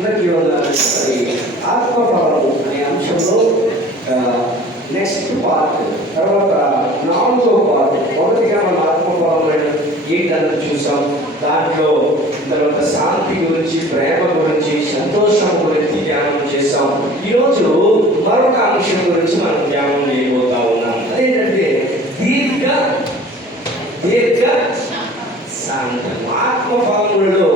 అందరికీ ఆత్మఫలము అనే అంశంలో నెక్స్ట్ పార్ట్, తర్వాత 4వ పార్ట్. మొదటిగా మన ఆత్మఫలం ఏంటన్నది చూసాం. దాంట్లో తర్వాత శాంతి గురించి, ప్రేమ గురించి, సంతోషం గురించి ధ్యానం చేసాం. ఈరోజు మరొక అంశం గురించి మనం ధ్యానం చేయబోతా ఉన్నాం. అదేంటంటే దీర్ఘ శాంతము. ఆత్మఫలములలో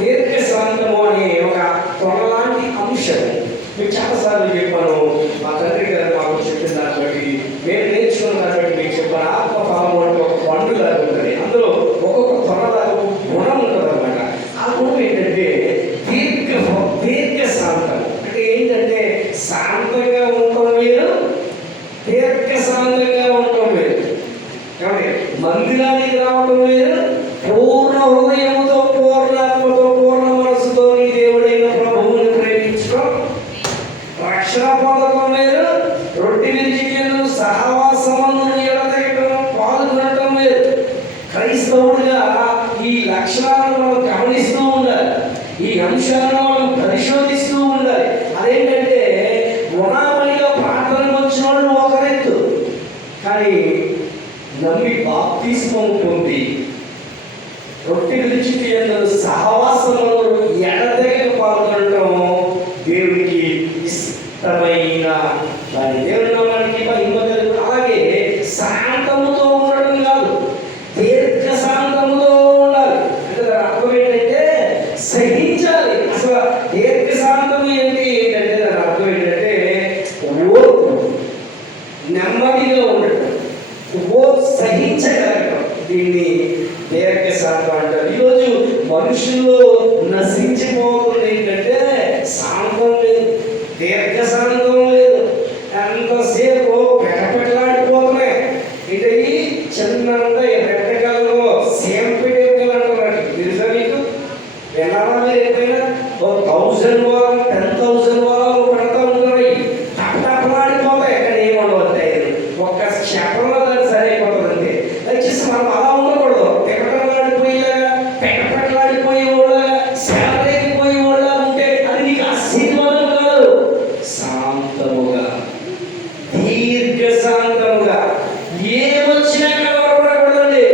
దీర్ఘ శాంతము అనే ఒక త్వరలాంటి అంశం మీకు చాలాసార్లు చెప్పాను. మా తండ్రి గారు మాకు చెప్పిన దాన్ని బట్టి, మేము నేర్చుకున్న దాన్ని బట్టి మీకు చెప్పాను. ఆత్మఫలము అంటే ఒక పండు లాగా ఉంటుంది. అందులో ఒక్కొక్క త్వరలాగా గుణం ఉంటుంది అనమాట. ఆ గుణం ఏంటంటే దీర్ఘ శాంతం. అంటే ఏంటంటే శాంతంగా ఉండటం వేరు, దీర్ఘ శాంతంగా ఉండటం వేరు. కాబట్టి మందిరానికి రావడం వేరు, పూర్ణ హృదయముతో, పూర్ణాత్మతో, పూర్ణ మనసుతో నీ దేవుడైన ప్రభువుని ప్రేమించడం, రక్షణ పొందడం వేరు, రొట్టె విరిచికెను సహవాసమందును ఎడతెగటం, పాల్గొనటం వేరు. క్రైస్తవుడిగా ఈ లక్షణాలను మనం గమనిస్తూ ఉండాలి. ఈ అంశాలను మనం పరిశోధిస్తూ ఉండాలి. అదేంటంటే గుణామణిగా ప్రార్థనకు వచ్చిన వాళ్ళు ఒకరెత్తు, కానీ నమ్మి బాప్తిస్మం పొంది రొట్టె విరిచికి సహవాసంలో ఎడతెగక పాల్గొనడం దేవునికి ఇష్టమైన దాని. దేవుని నామానికి మహిమ. అలాగే శాంతముతో ఉండడం కాదు, దీర్ఘ శాంతముతో ఉండాలి. అంటే దాని అర్థం ఏంటంటే సహించాలి. అసలు దీర్ఘ శాంతము ఏంటంటే దాని అర్థం ఏంటంటే ఓర్పు, నెమ్మదిగా ఉండటం, సహించగలగడం. దీన్ని దీర్ఘ శాంతం అంటారు. ఈరోజు మనుషుల్లో నశించిపోతుంది ఏంటంటే శాంతం లేదు, దీర్ఘ శాంతం లేదు. ఎంతసేపు పెట్టలాడిపోతున్నాయి. ఇది చిన్నంతా పెట్టగలము, సేమ్ పెట్టగలంటారు. తెలుసా మీకు? విన్నారా మీరు ఎప్పుడైనా? 1000 వారాలు 10,000 వారాలు పెడతా ఉంటాయి. టప్పలాడిపోతాయి. ఎక్కడ ఏమవుతాయి? ఒక్క క్షేపంలో దాన్ని సరైపోతుంది. దయచేసి మనం అలా ఉండకూడదు. పెట్టలాడిపోయేవాళ్ళగా, సేవలేకపోయేవాళ్ళగా ఉంటే అది నీకు ఆశీర్వాదం కాదు. శాంతముగా, దీర్ఘ శాంతముగా, ఏమొచ్చినా కలవరపడకూడదండి.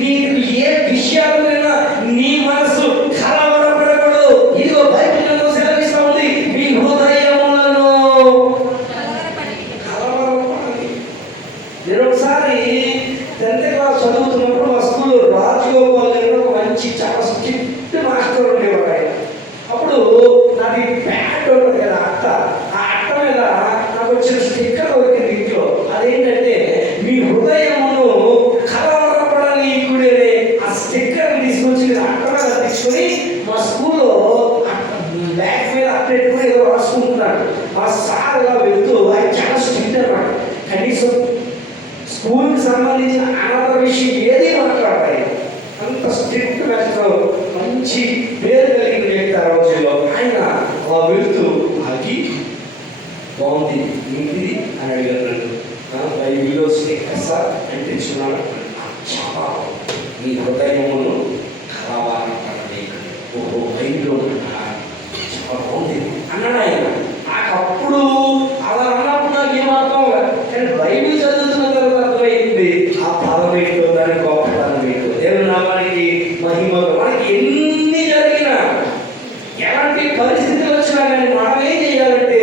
నీకు ఏ విషయాలైనా నీ మనసు కలవరపడకూడదు. ఇదిగో బైబిల్లో సెలవిస్తా ఉంది, మీ హృదయములను కలవరపడని. నేను ఒకసారి 10th క్లాస్ చదువుతున్నప్పుడు మా స్కూల్లో రాజగోపాల్ గారు ఒక మంచి చాలా స్ట్రిక్ట్ మాస్టర్ ఉండేవారు ఆయన. అప్పుడు నాది ప్యాంట్ ఉంటుంది కదా, అట్ట. ఆ అట్ట మీద నాకు వచ్చిన స్టిక్కర్ దొరికింది ఇంట్లో. అదేంటంటే మీ హృదయమును కలవరపడనీయుడే. ఆ స్టిక్కర్ తీసుకొచ్చి అట్ట మీద తీసుకొని మా స్కూల్లో బ్యాగ్ మీద అట్టెట్టుకుని ఏదో రాసుకుంటున్నాడు. మా సార్ ఇలా వెళ్తూ, ఆయన చాలా స్ట్రిక్ట్ అన్నమాట. కనీసం స్కూల్కి సంబంధించిన అనాథ విషయం ఏది మాట్లాడతాయి. అంత స్ట్రిక్ట్ మెథడ్లో మంచి పేరు కలిగిన వ్యక్తి ఆ రోజుల్లో. ఆయన వెళ్తూ ఆగి, బాగుంది ఏంటిది అని అడిగారు. బైబిల్లో స్టిక్కర్ సార్ అని తెచ్చుకున్నాను. చాలా మీ హృదయమును కలవరపడని. ఓహో, బైబిల్లో చాలా బాగుంది అన్నాడు ఆయన. నాకు అప్పుడు అలా అన్నప్పుడు నాకు ఏమర్థం కాదు. కానీ బైబిల్ చదువుతున్న తర్వాత అర్థమైంది ఆ పదం ఏంటో, దాని గొప్పతనం ఏంటో. దేవుని నామానికి మహిమ. మనకి ఎన్ని జరిగినా, ఎలాంటి పరిస్థితులు వచ్చినా కానీ మనం ఏం చేయాలంటే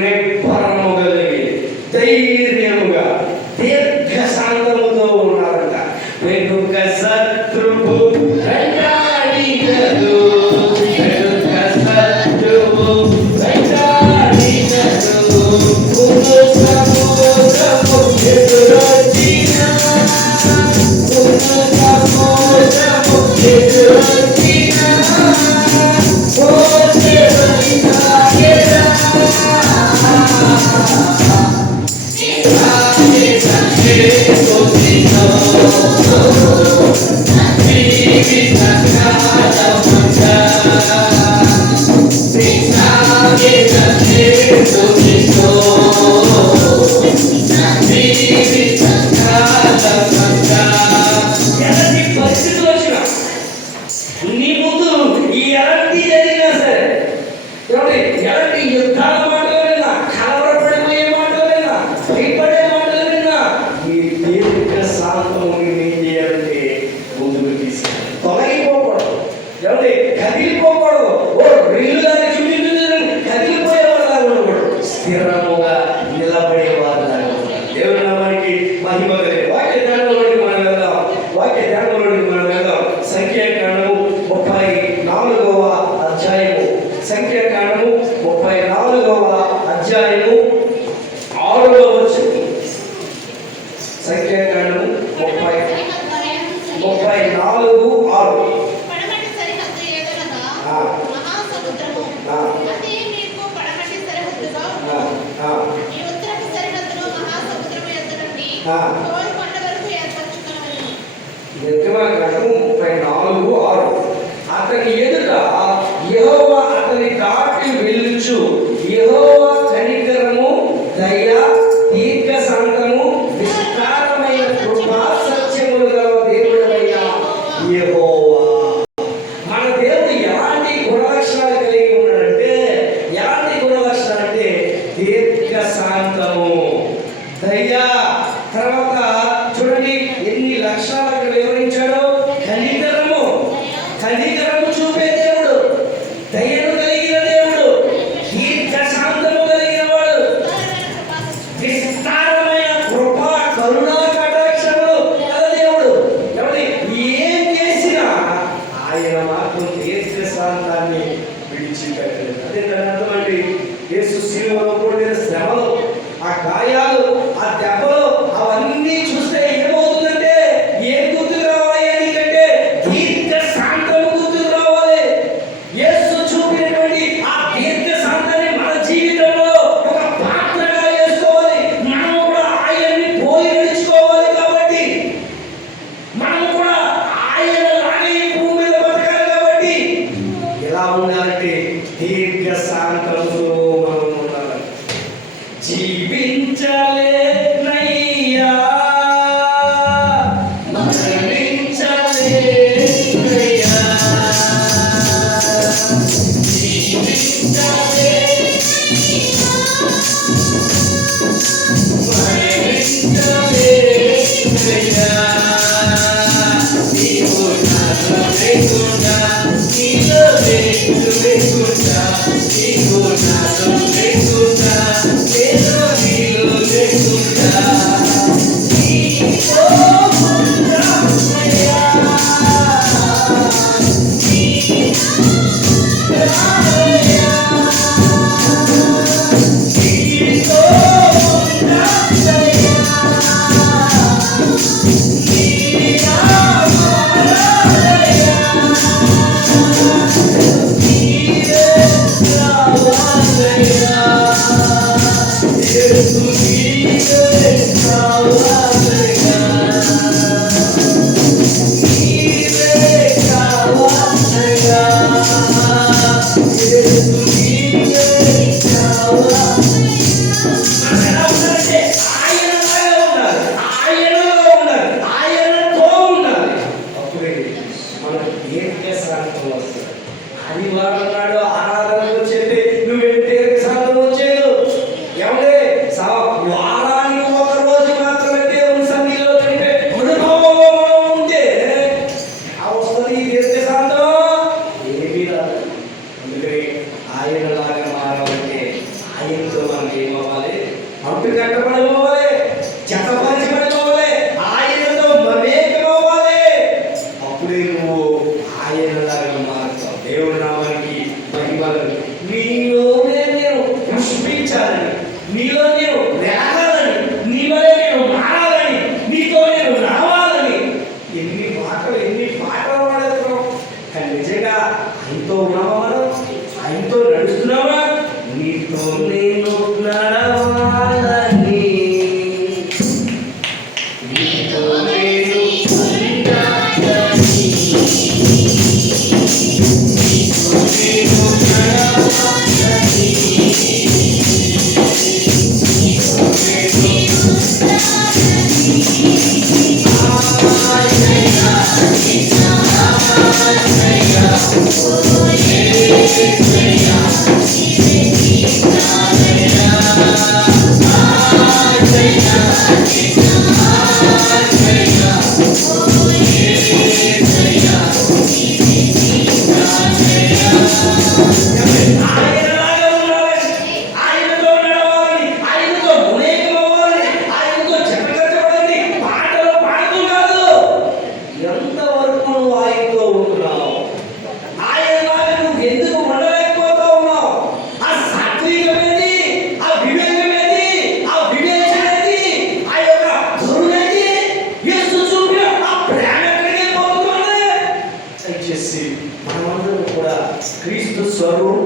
నిబ్బరము కలిగి, ధైర్యముగా, దీర్ఘ శాంతముతో ఉండాలంట. వెనుక శత్రువు వెంటాడినదు, వెనుక శత్రువు వెంటాడినదు, సముద్రము ఎదురొచ్చిన, సముద్రము ఎదురొచ్చిన, ఓ దేవుని నాయనా, ఎలాంటి యుద్ధాల మాటలు విన్నా, కలవరపడిపోయే మాటలు విన్నా, భయపడే మాటలు విన్నా, ఈ దీర్ఘ శాంతము ఏం చేయాలంటే ముందుకు తీసుకెళ్ళాలి. తొలగిపోకూడదు, ఏమంటే కదిలిపోకూడదు. ఓ రీలు దాన్ని కదిలిపోయేవారులాగా ఉండకూడదు, స్థిరముగా నిలబడేవారులాగా ఉండాలి. దేవుని నామానికి మహిమ కలిగి వాక్య ధ్యానంలోకి మనం వెళ్దాం. వాక్య ధ్యానంలోకి మనం వెళ్దాం. సంఖ్యాకాండము 34వ అధ్యాయము. సంఖ్యాకాండము 34వ అధ్యాయము 6వ వచనం. సంఖ్యాకాండము 34:6. నిర్గమకాండము 34:6. అతని ఎదుట యెహోవా అతని దాటి వెళ్ళుచు, యెహోవా కనికరము, దయ, దీర్ఘశాంతము, విస్తారమైన కృపా సత్యములు గల దేవుడైన యెహోవా. మన దేవుడు ఎలాంటి గుణలక్షణాలు కలిగి ఉన్నాడంటే, ఎలాంటి గుణలక్షణాలు అంటే దీర్ఘశాంతము, దయ. తర్వాత చూడండి ఎన్ని లక్షణాలు అక్కడ వివరించాడో. కనికరము, కనికరము చూపే దేవుడు, దయను కలిగిన దేవుడు, దీర్ఘశాంతము కలిగిన వాడు, విస్తారమైన కృప, కరుణా కటాక్షములు గల దేవుడు. ఎవరి ఏం చేసినా ఆయన మాత్రం దీర్ఘశాంతాన్ని విడిచిపెట్టలేదు. అదే దాని అర్థం అండి. యేసు శిలువలో కూడిన శ్రమలు, ఆ గాయాలు, ఆ దెబ్బలు, అవన్నీ చూస్తే ఏమవుతుందంటే ఏం గుర్తుకు రావాలి? ఎందుకంటే దీర్ఘశాంతము గుర్తుకు రావాలి. యేసు చూపినటువంటి ఆ దీర్ఘశాంతాన్ని మన జీవితంలో ఒక పాత్రగా చేసుకోవాలి. మనం కూడా ఆయన్ని పోలి నడుచుకోవాలి. కాబట్టి మనం కూడా ఆయనలాగే ఈ భూమి మీద బతకాలి. కాబట్టి ఎలా ఉండాలంటే దీర్ఘశాంతంతో మనం ఉండాలి. జీవించలేనయ్యా, మరణించలేనయ్యా, జీవించలేనయ్యా, మరణించలేనయ్యా, నీవు నాలో లేకుండా, నీలో లేకుండా, నీవు నాలో లేకుండా, నేను నీలో లేకుండా, నీతో ఉంటానయ్యా, నీరానయ్యా, నీతో ఉంటానయ్యా, నీరానయ్యా, నీరే రావాలయ్యా, యేసు నీరే రావాలయ్యా, నీరే రావాలయ్యా, యేసు నీరే రావాలయ్యా. మనం ఎలా ఉండాలంటే ఆయనలాగా ఉండాలి, ఆయనలో ఉండాలి, ఆయనతో ఉండాలి. అప్పుడే మనకు దీర్ఘశాంతం వస్తుంది. ఆదివారం నాడు ఆరాధనకు వచ్చేది నువ్వేం దీర్ఘశాంతం వచ్చేది? ఏమంటే వారానికి ఒక రోజు మాత్రమే దేవుని సన్నిధిలో గడిపే అనుభవంలో మనం ఉంటే ఆ వస్తుంది ఈ దీర్ఘశాంతం ఏమీ రాదు. అందుకని ఆయనలాగా మారాలంటే ఆయనతో మనం ఏమవ్వాలి? అంటు కట్టబడిపోవాలి, జతపరచబడిపోవాలి, ఆయనతో మమేకమవ్వాలి. అప్పుడే నువ్వు ఆయనలాగా మారుతావు. దేవుడి నామానికి మహిమలు. నీలోనే నేను పుష్పించాలని, నీలో నేను వేగాలని, నీలోనే నేను మారాలని, నీతో నేను రావాలని ఎన్ని పాటలు వాడేస్తున్నాం. కానీ నిజంగా ఆయనతో ఉన్నావా? మనం ఆయనతో నడుస్తున్నావా? నీతో నేను నడవాలని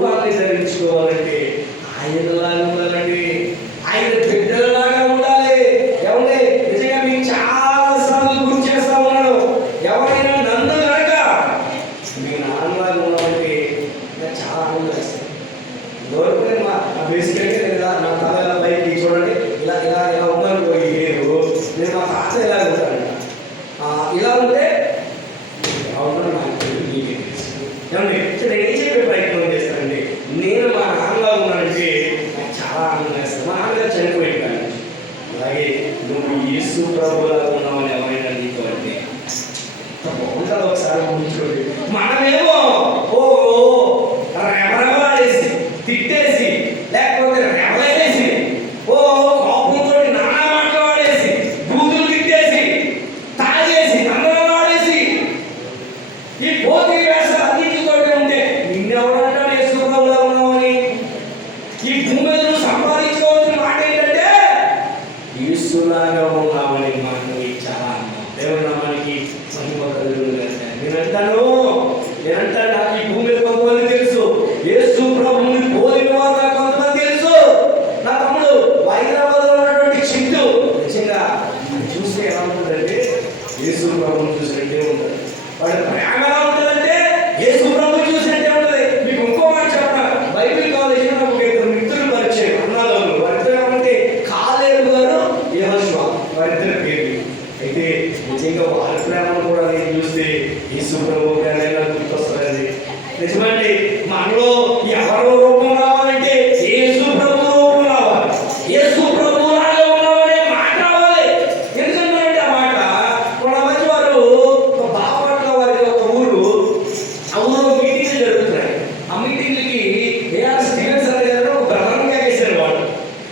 రూపాన్ని ధరించుకోవాలంటే ఆయనలాగా ఉండాలండి, ఆయన బిడ్డలాగా ఉండాలి. ఏమంటే నిజంగా మీకు చాలా సార్లు గుర్తు చేస్తా ఉన్నాను, ఎవరైనా నన్ను కనుక మీ నాన్నలాగా ఉన్నామంటే నాకు చాలా ఆనందం వేస్తాను. ఇంతవరకు నేను మా బేసిక్గా లేదా నా తాత పైకి చూడండి ఇలా ఇలా ఇలా ఉన్నాను లేదు, నేను మా తాత ఇలా ఉంటాను. ఇలా ఉంటే ఏమండి నేను ఏం చెప్పే ప్రయత్నం చేస్తానండి, నేను మా నాన్నలా ఉన్నానంటే నాకు చాలా ఆనందం వేస్తాను. మా నాన్నగారు చనిపోయింటాను, అలాగే నువ్వు యేసు ప్రభువులాగా ఉన్నామని ఎవరైనా నీకు అంటే బాగుంటుంది. ఒకసారి ఊహించుకోండి, మనమేమో ఓ రెవరెవలాడేసి తిట్టేసి లేకపోతే రెవలేసి ఓ కోపంతో నానా మాటలు వాడేసి బూతులు తిట్టేసి తాగేసి తందరం వాడేసి ఈ పోటీ వేషాలు అన్నింటితో ఉంటే నిన్నెవరంటాడు యేసు ప్రభువులా ఉన్నామని? ఈ భూమి మీద నువ్వు సంపాదించుకోవాల్సిన మాట ఏంటంటే యేసులాగా ఉన్నామని. మనకి చాలా దేవుని నామానికి మహిమ కలుగును. నేనంటాను నాకు ఈ భూమి మీద కొంతమంది తెలుసు, యేసు ప్రభువుని పోలిన వారు నాకు కొంతమంది తెలుసు. నా తమ్ముడు హైదరాబాద్ లో ఉన్నటువంటి చింటూ నిజంగా చూస్తే ఎలా ఉంటుందంటే యేసు ప్రభువుని చూసినట్టే ఉంటుంది. వాడి ప్రేమ ఎలా ఉంటుందంటే యేసు ప్రభువుని చూసినట్టే ఉంటుంది. మీకు ఇంకో మాట చెప్పిన బైబిల్ కాలేజీలో నాకు ఒక ఇద్దరు మిత్రులు పరిచయం అన్నాళ్ళు. వారిద్దరు ఏమంటే కాలేబు గారు, యెహోషువ, వారిద్దరు పేర్లు. అయితే నిజంగా వారి ప్రేమను కూడా నేను చూస్తే యేసు ప్రభువు గారు గుర్తొస్తుంది. నిజమండి, మనలో ఎవరో రూపం రావాలంటే యేసు ప్రభు రూపం రావాలి, యేసు ప్రభు లాగా ఉన్నామనే మాట రావాలి. ఎందుకంటే ఆ మాట మన మధ్య వారు బాపట్ల వారి ఒక ఊరు, ఆ ఊరు మీటింగ్లు జరుగుతున్నాయి. ఆ మీటింగ్లకి ఏఆర్ స్టీవెన్స్ అనే గారు ఒక బ్రదర్ కేకేశారు.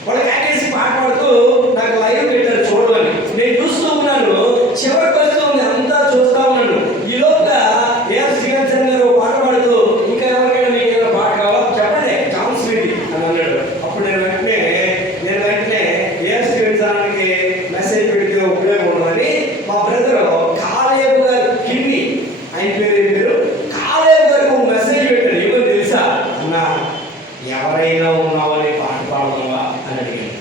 వాళ్ళు కేకేసి పాట పాడుతూ నాకు లైవ్ పెట్టారు చూడమని. నేను చూస్తూ ఉన్నాను, చివరికి వస్తూ ఉంది, అంతా చూస్తా ఉన్నాను. ఈ లోపల ఏఆర్ స్టీవెన్స్ గారు పాట పాడుతూ ఇంకా ఎవరికైనా మీకు ఏదైనా పాట కావాలా చెప్పండి ఛాన్స్ ఏంటి అని అన్నాడు. అప్పుడు నేను వెంటనే ఏఆర్ స్టీవెన్స్ గారికి మెసేజ్ పెడితే ఉపయోగం ఉండదని మా బ్రదర్ కాలేబు గారు కిన్ని, ఆయన పేరు కాలేబు గారికి ఒక మెసేజ్ పెట్టాడు. ఏమో తెలుసా అన్న, ఎవరైనా ఉన్నావని పాట పాడదావా అని అడిగాడు.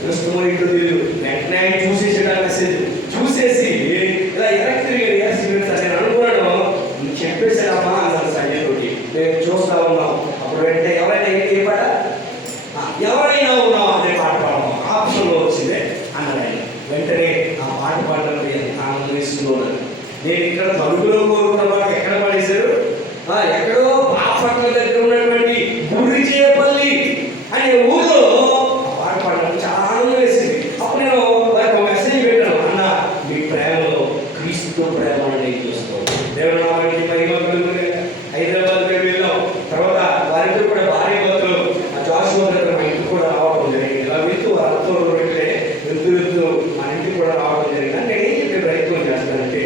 తెలుస్తుందో ఇంటో తెలియదు. వెంటనే ఆయన చూసేసాడు ఆ మెసేజ్. చూసేసి ఇలా ఎలక్ట్ తిరిగాడు ఏఆర్ స్టీవెన్స్ అని. నేను అనుకున్నాను చెప్పేసాడమ్మా అన్నాను సంజయ్ తోటి. మేము చూస్తా ఉన్నాం. అప్పుడు వెంటనే ఎవరైనా ఏ పాట, ఎవరైనా ఉన్నావా అనే పాట పాడదాం ఆప్షన్లో వచ్చిందే అన్నాడు ఆయన. వెంటనే ఆ పాట పాడడం ఎంత ఆనందం ఇస్తుందో. నేను ఇక్కడ తలుపులో కోరుకున్న పాట ఎక్కడ పాడేశారు, ఎక్కడో బాపట్ల దగ్గర ఉన్నటువంటి గురిచేపల్లి అనే ఊళ్ళో ఆ పాట పాడడం చాలా ఆనందం వేసింది. అప్పుడు నేను వారికి మెసేజ్ పెట్టాను, అన్న మీ ప్రేమలో క్రీస్తు ప్రేమ అనేది చూసుకోవాలి. దేవుని నామానికి మహిమ కలుగును. హైదరాబాద్ మేము వెళ్ళాం. తర్వాత వారిద్దరు కూడా భార్య భర్తలు ఆ జాషువా దగ్గర మా ఇంటికి కూడా రావడం జరిగింది. ఇలా వెళ్తూ వారితో వెళ్తూ మన ఇంటికి కూడా రావడం జరిగింది. నేను ఏం చెప్పే ప్రయత్నం చేస్తానంటే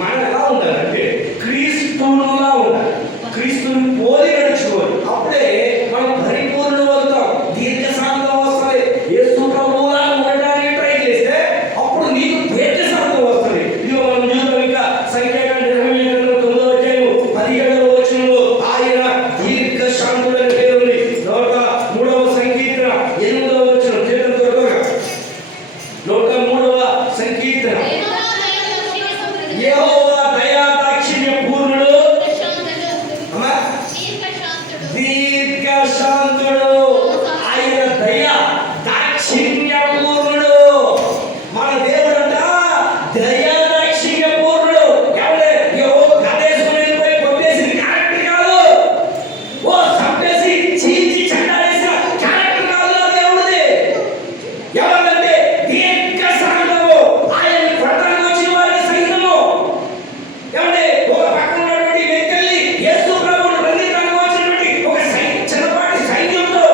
మనం ఎలా ఉండాలంటే క్రీస్తులా ఉండాలి, క్రీస్తుని పోలి నడుచుకోవాలి. అప్పుడే మనం పరిపూర్ణులు అవుతాం, దీర్ఘశాంతం వస్తుంది. యేసు ప్రభువులా ఉండడానికి ట్రై చేస్తే అప్పుడు నీకు దీర్ఘశాంతం వస్తుంది. ఇదిగో మనం చూద్దాం ఇంకా సంఖ్యాకాండ 9:17 వచనంలో ఆయన దీర్ఘశాంతుడని పేరు ఉంది. 103వ సంకీర్తన 8వ వచనం చేతులు త్వరగా 103వ సంకీర్తన, యెహోవా దయా దాక్షిణ్య పూర్ణుడు, దీర్ఘశాంతుడు. ఆయన దయ దాక్షిణ్య పూర్ణుడు. మన దేవుడంట దయా దాక్షిణ్య పూర్ణుడు. ఎవరే గదేసుకుని వెళ్ళిపోయి కొట్టేసి క్యారెక్టర్ కాదు, ఓ చంపేసి చీల్చి చెండాడేసిన క్యారెక్టర్ కాదు ఆ దేవుడిది. ఎవరంటే దీర్ఘశాంతము, ఆయన కొట్టడానికి వచ్చిన వారిని సైతము. ఏమంటే ఒక పక్కన ఉన్నటువంటి వ్యక్తుల్ని యేసు ప్రభువును బంధించడానికి వచ్చినటువంటి ఒక చిన్నపాటి సైన్యంతో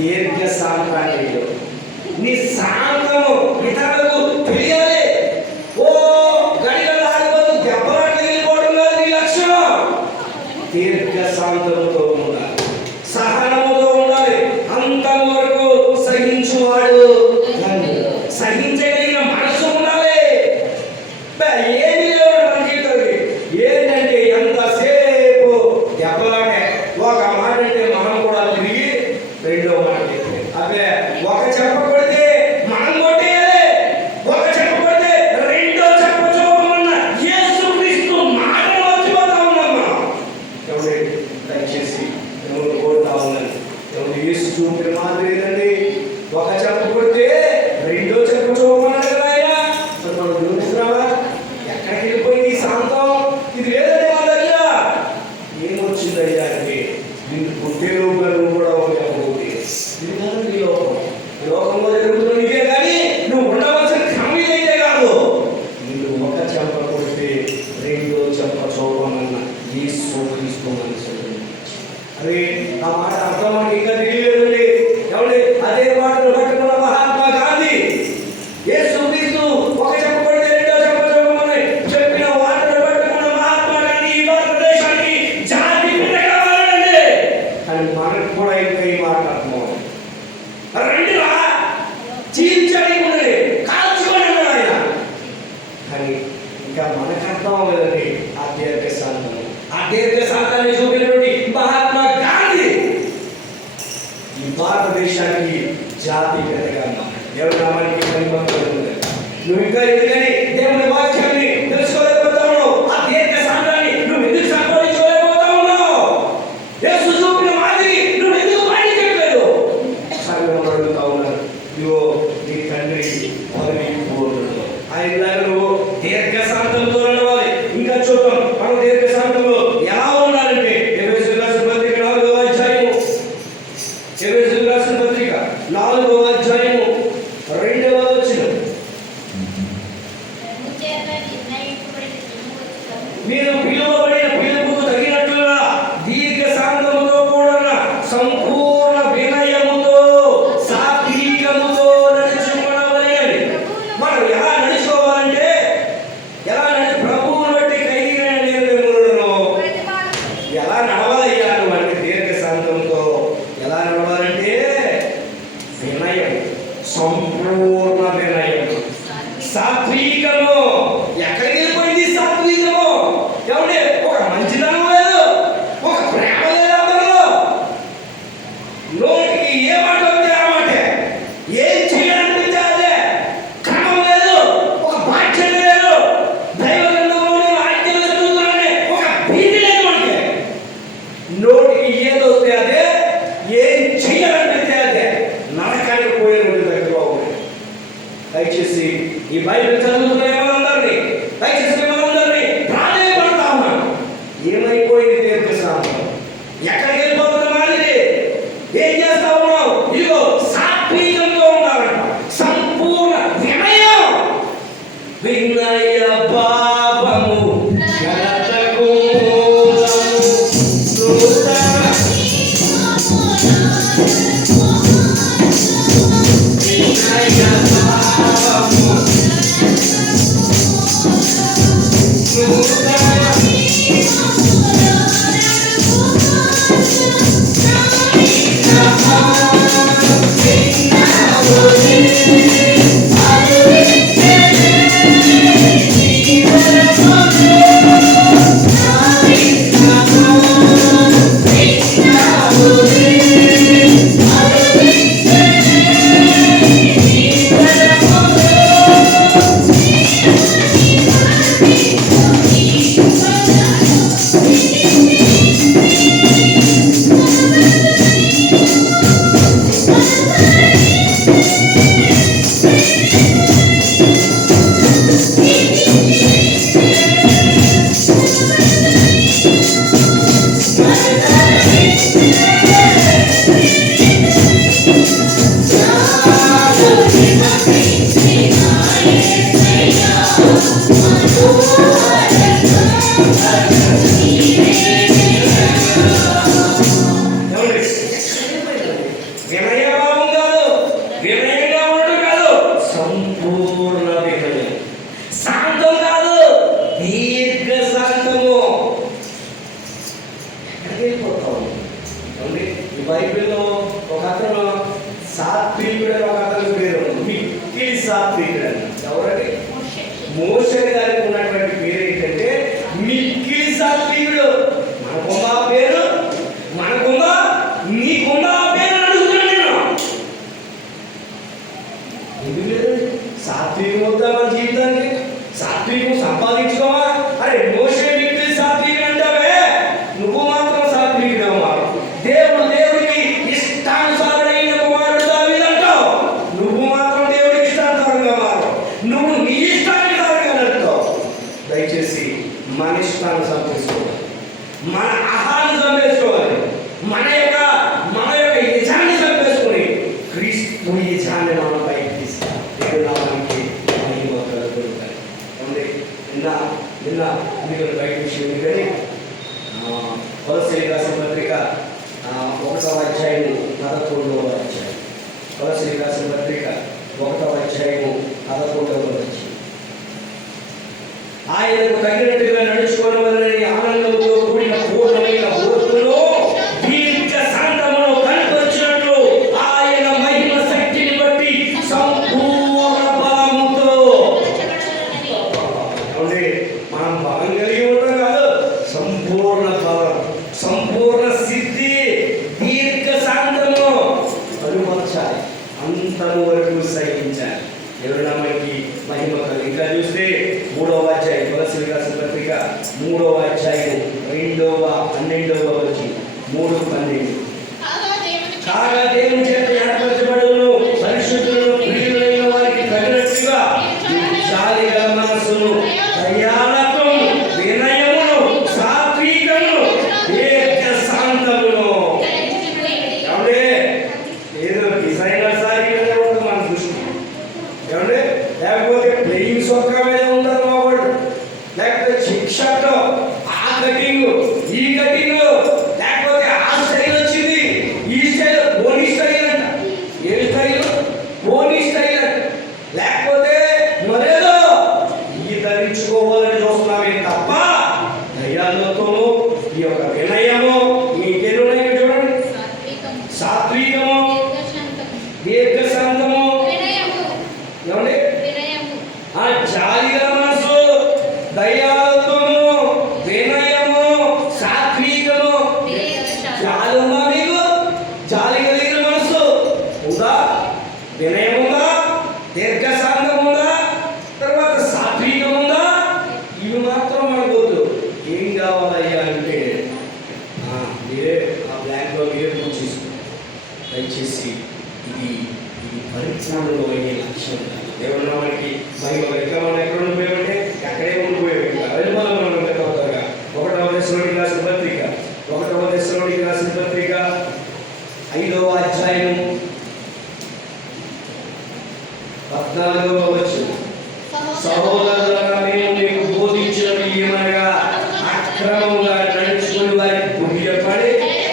దీర్ఘ శాంతాన్ని నీ శాంతము ఇతరులకు తెలియాలి. ఓ గడిగలు ఆడిపోతూ దెబ్బలాట్లు వెళ్ళిపోవడం కాదు నీ లక్ష్యం. దీర్ఘ శాంతముతో ఉండాలి, సహనముతో ఉండాలి, అంతవరకు సహించువాడు, సహించగలిగిన మనసు ఉండాలి. ఏమి లేవు మన జీవితానికి. ఏంటంటే ఎంతసేపు దెబ్బలాటే. ఒక మాట అంటే మనం కూడా తిరిగి రెండో మాట అదే. ఒక చెప్ప కొడితే మనం కొట్టేయాలి, ఒక చెప్ప కొడితే రెండో చెప్ప చూపమన్నా యేసుక్రీస్తు మాట మర్చిపోతా ఉన్నాం మనం. ఎవరు దయచేసి ఎవరు కోరుతా ఉన్నాను, ఎవరు యేసు చూపిన మాదిరి ఏదండి. ఒక చెప్ప కొడితే రెండో చెప్ప చూపమన్నాడు కదా ఆయన. మనం చూపిస్తున్నావా? ఎక్కడికి వెళ్ళిపోయింది శాంతం? ఇది లేదండి మా దగ్గర. ఏమొచ్చిందయ్యా అంటే నిన్ను పుట్టేలోగా నువ్వు కూడా ఒక చెప్పబోతే ఇది కాదండి లోకం. లోకంలో జరుగుతున్న ఇదే కానీ నువ్వు ఉండవలసిన క్రమం ఇదైతే కాదు. నువ్వు ఒక చెంప కొడితే రెండో చెంప చూపమన్న యేసుక్రీస్తు మనసు. అదే ఆ మాట అర్థం మనకి ఇంకా తెలియలేదండి. ఎవరి అదే మాటను పట్టుకున్న మహాత్మా గాంధీ యేసుక్రీస్తు ఒక చెంప కొడితే రెండో చెంప చూపమని చెప్పిన వాటను పట్టుకున్న మహాత్మా గాంధీ ఈ భారతదేశానికి జాతి పితగా మారాడండి. కానీ మనకు కూడా ఇంకా ఈ మాట అర్థం రెండురా చీల్చడానికి ఉన్నది, కాల్చుకొని ఉన్నాడు ఆయన. కానీ ఇంకా మనకు అర్థం అవ్వలేదండి ఆ దీర్ఘ శాంతము. ఆ దీర్ఘ శాంతాన్ని చూపినటువంటి మహాత్మా గాంధీ ఈ భారతదేశానికి జాతి పితగా మారాడు. ఎవరి నామానికి మహిమ కలుగును. నువ్వు ఇంకా ఎందుకని దేవుని వాక్యాన్ని తెలుసుకోలేకపోతా ఉన్నావు? ఆ దీర్ఘ శాంతాన్ని నువ్వు ఎందుకు సంపాదించుకోలేకపోతా ఉన్నావు? యేసు చూపిన మాదిరి నువ్వు ఎందుకు పాటించట్లేదు? అడుగుతా ఉన్నాను. ఇదిగో నీ తండ్రి పదవిపోతున్నాడు. ఆయనలాగా నువ్వు దీర్ఘ శాంతంతో నడవాలి. ఇంకా చూద్దాం మనం దీర్ఘ శాంతంలో ఎలా ఉండాలంటే ఎఫెసీయులకు రాసిన పత్రిక 4వ అధ్యాయము, ఎఫెసీయులకు రాసిన పత్రిక 4వ అధ్యాయము 2వ వచనం. మీరు పిలువబడిన పిలుపుకు తగినట్లుగా దీర్ఘ శాంతముతో కూడిన సంపూర్ణ వినయముతో సాత్వికముతో నడుచుకోవాలి. మనం ఎలా నడుచుకోవాలంటే ప్రభువును బట్టి కలిగిన నిర్ణయములను ఎలా నడవాలయ్యా అంటే దీర్ఘ శాంతంతో ఎలా నడవాలంటే వినయం, సంపూర్ణ వినయం, సాత్వికము. ఎక్కడికి వెళ్ళిపోయింది సాత్వికము? ఏమంటే ఒక మంచిదనం లేదు, ఒక ప్రేమ లేదు అందరిలో. నోటికి ఏ మాట వస్తే ఆ మాటే, ఏం చేయాలనిపించే అదే. క్రమం లేదు, ఒక బాధ్యత లేదు, దైవ గ్రంథంలోని ఆజ్ఞలు చదువుతున్నానే ఒక భీతి లేదు మనకి. నోటికి ఏది వస్తే అదే, ఏం చేయాలనిపిస్తే అదే. నరకానికి పోయే రోజు దగ్గర ఉంది. దయచేసి ఈ బైబిల్ చదువుతున్న మనందరినీ దయచేసి మనందరినీ ప్రాధాన్యపడతా ఉన్నాను. ఏమైపోయింది దీర్ఘ శాంతం? ఎక్కడికి వెళ్ళిపోతున్న మాదిరి ఏం చేస్తా ఉన్నావు? ఇదిగో సాత్వికంతో ఉండాలంట, సంపూర్ణ వినయం, వినయ పాపము ఘనతకు బైబిల్లో ఒక అతను సాత్వికుడు అని ఒక అతని పేరు మిక్కిలి సాత్వికుడు అని. ఎవరండి? మోషే గారికి ఉన్నటువంటి పేరు ఏంటంటే మిక్కిలి సాత్వికుడు. మనకుందా పేరు? మనకుందా? నీకుందా పేరు అని అడుగుతున్నాను నేను. ఎందుకు లేదు? సాత్వికం వద్దా మన జీవితానికి? సాత్వికం సంపాదించుకోవా? అరే మోషే మిక్కిలి సాత్వికుడు అంటావే, నువ్వు మాత్రం సాత్వికుడమ్మా. దేవుడికి ఇష్టానుసారుడైన కుమారుడు దావీదు అంటావు, నువ్వు మాత్రం దేవుడికి ఇష్టానుసారంగా మారు. నువ్వు నీ ఇష్టానుసారంగా నడుస్తావు. దయచేసి మన ఇష్టాన్ని సంపేసుకోవాలి, మన ఆహారాన్ని సంపేసుకోవాలి, మన యొక్క యజాన్ని సంపేసుకొని క్రీస్తు యజాన్ని మనం పైకి తీసుకోవాలి. దేవుడు నామానికి మహిమ కలుగుతాయి. నిన్న ఎందుకంటే బయట విషయం కానీ కొలస్సీయులకు రాసిన పత్రిక 1వ అధ్యాయము 11వ అధ్యాయం. కొలస్సీయులకు రాసిన పత్రిక 1వ అధ్యాయము 11వ అధ్యాయం. ఆయనకు తగినట్టుగా నడుచుకోవడం వలన ఆనందంతో కూడిన పూర్ణమైన ఓర్పులో దీర్ఘ శాంతమును కనపరిచినట్లు ఆయన మహిమ శక్తిని బట్టి సంపూర్ణ బలముతో. మనం బలం కలిగి ఉంటాం కాదు, సంపూర్ణ బలం, సంపూర్ణ సిద్ధి, దీర్ఘ శాంతము అనుమర్చాలి, అంతము వరకు సహించాలి. ఎవరైనా మనకి మహిమ కలిగి. ఇంకా చూస్తే 3వ అధ్యాయం కొలస్సీయులకు రాసిన పత్రిక 3వ అధ్యాయం 2-12 వచనం. 3:12. కాగా దేవుని చేత ఏర్పరచబడును పరిశుద్ధులను ప్రియులైన వారికి తగినట్టుగా జాలిగా మనస్సును, దయాళత్వం, వినయమును, సాత్వికమును, దీర్ఘ శాంతమును. ఏమంటే ఏదో డిజైనర్ సారీ మీద ఉంటుంది మన దృష్టి. ఏమంటే లేకపోతే ప్లెయిన్ సొక్కా మీద ఉండదు మా వాడు, లేకపోతే చిక్ షర్ట్, ఆ కటింగ్, ఈ కటింగ్, లేకపోతే ఆ స్టైల్ వచ్చింది, ఈ స్టైల్ పోనీ స్టైల్ అంట. ఏ స్టైల్? పోనీ స్టైల్ అంట. లేకపోతే మరేదో ఈ ధరించుకోవాలని చూస్తున్నామే తప్ప దయాలతోనూ ఈ యొక్క వినయము ఇంకేమున్నాయి చూడండి. సాత్వికము, దీర్ఘ శాంతము, ఏమండి జాలిగా మనసు, దయాలతోను, వినయము, సాత్వికము. జాలి ఉందా మీకు? జాలి కలిగిన మనసు ఉందా? వినయం ఉందా? దీర్ఘ శాంతం ఉందా? తర్వాత సాత్వికం ఉందా? ఇవి మాత్రం మనకు వద్దు. ఏం కావాలయ్యా అంటే మీరే ఆ బ్లాక్లో మీరే పూజ చేసుకోండి. దయచేసి ఇది పరిపూర్ణమైన లక్ష్యం. దేవుడు మనకి మహిమ ఇంకా మనం ఎక్కడ ఉండిపోయామంటే అక్కడే ఉండిపోయాం. ఇంకా వెళ్ళిపోదాం మనం తొందరగా. 1వ దశలోనికి రాసిన పత్రిక 5వ అధ్యాయం 14వ వచనం. సహోదరులారా మేము మీకు బోధించినవి ఏమనగా అక్రమంగా నడుచుకుని వారికి బుద్ధి చెప్పాలి,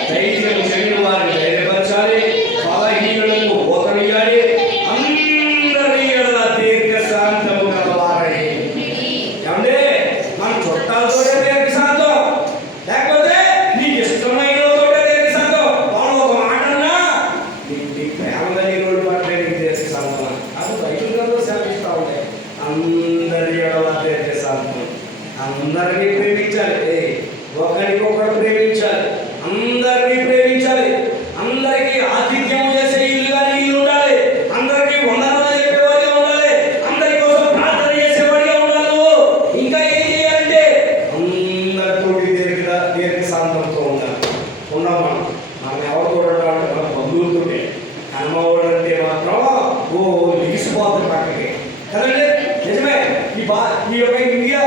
ధైర్యం చెగిన వారిని ధైర్యపరచాలి, బలహీనులకు ఓతనియాలి, అందరి ఎడల దీర్ఘ శాంతము గలవారై. ఏమంటే మన చుట్టాలతోటే దీర్ఘ శాంతం, లేకపోతే నీకు ఇష్టమైన తోటే దీర్ఘ శాంతం. వాళ్ళు ఒక మాట అన్నా నీకు ప్రేమ కలిగిన రోడ్డు పట్టే నీకు దీర్ఘ శాంతం. అది బయటలో సేవిస్తూ ఉంటాయి. అందరి ఎడల దీర్ఘ శాంతం. అందరినీ ప్రేమించాలి, ఒకరికొకరు ప్రేమించాలి, అందరినీ ప్రేమించాలి, అందరికీ ఆతిథ్యం చేసే ఇల్లుగా నీళ్ళు ఉండాలి, అందరికీ వందనాలు చెప్పేవాడిగా ఉండాలి, అందరి కోసం ప్రార్థన చేసేవాడిగా ఉండాలి. ఇంకా ఏం చేయాలంటే అందరితో దీర్ఘ శాంతంతో ఉండాలి. ఉన్నాం మనం ఎవరితో ఉండాలంటే మన బంధువులతోనే. కనమవాడు అంటే మాత్రం లిగిసిపోతుంది పక్కకి కదండి. నిజమే. ఈ యొక్క ఇండియా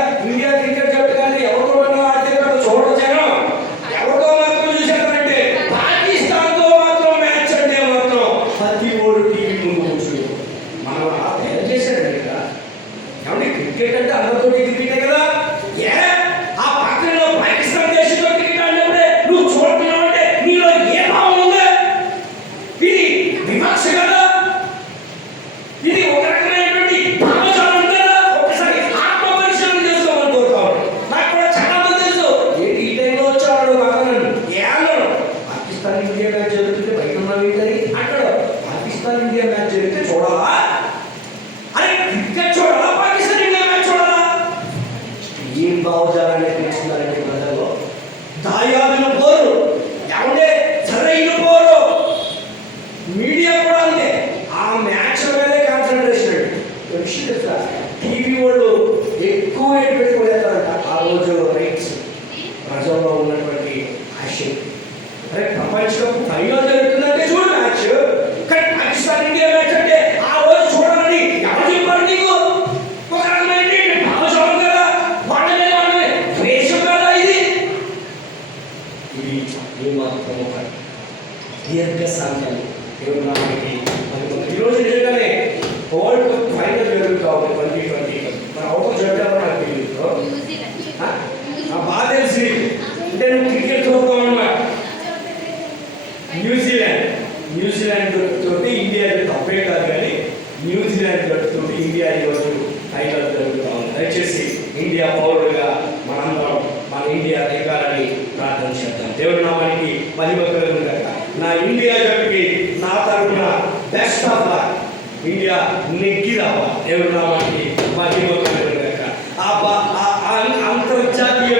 క్రికెట్ జట్టు కానీ ఎవరితో ఆడితే చూడడం జనం ఎవరితో మాత్రం చూసారంటే పాకిస్తాన్తో మాత్రం మ్యాచ్ అంటే మాత్రం ప్రతి ఓడు టీవీ ముందు కూర్చుని మనం అలా తయారు చేశాడు కదా. ఏమంటే క్రికెట్ అంటే అందరితో క్రికెటే కదా. ఆ పక్కన పాకిస్తాన్ దేశంతో క్రికెట్ ఆడినప్పుడే నువ్వు చూడుతున్నావు అంటే నీలో ఏ భావం ఉందా? ఇది విమర్శ కదా. ఇది ఒక రకమైనటువంటి భావజాలం కదా. ఒకసారి ఆత్మ పరిశీలన చేసుకోమని కోరుతాడు. నాకు కూడా చాలా మంది తెలుసు ఏంటి ఈ టైంలో వచ్చాడు కాదన్నాను. ఏ అన్నాడు పాకిస్తాన్ ఇండియా మ్యాచ్ జరుగుతుంటే తెలుసా? టీవీ వాళ్ళు ఎక్కువ రేటు పెట్టుకోలేస్తారంట ఆ రోజు రైట్స్. ప్రజల్లో ఉన్నటువంటి ఆశ, అరే ప్రపంచ కప్ ఫైనల్ జరుగుతుందంటే చూడు మ్యాచ్, కానీ పాకిస్తాన్ ఇండియా మ్యాచ్ అంటే ఆ రోజు చూడాలని ఎవరు చెప్పారు నీకు? ఒక రకమైన భావజాలం కదా, వాళ్ళనే వాళ్ళని ద్వేషం కదా ఇది. ఇది ఏమాత్రం ఒక దీర్ఘ సాధ్యాలు దేవుడు నామకి. ఈరోజు నిజంగానే వరల్డ్ కప్ ఫైనల్ జరుగుతూ ఉంది 2020. మన అవుట్ జరుగుతామో నాకు తెలియదు, బాగా తెలిసి అంటే నువ్వు క్రికెట్ చూద్దాం అన్నమాట. న్యూజిలాండ్ తోటి ఇండియా తప్పే కాదు, కానీ న్యూజిలాండ్ తోటి ఇండియా ఈరోజు ఫైనల్ జరుగుతూ ఉంది. దయచేసి ఇండియా పౌరులుగా మనందరం మన ఇండియా దిగాలని ప్రార్థన చేద్దాం. దేవుడి నామానికి మహిమ కలుగును గాక. నా ఇండియా జట్టుకి నా తరఫున బెస్ట్ ఆఫ్ లక్. ఇండియా నెగ్గి రావా. దేవుడి నామానికి మహిమ కలుగును గాక. అంతర్జాతీయ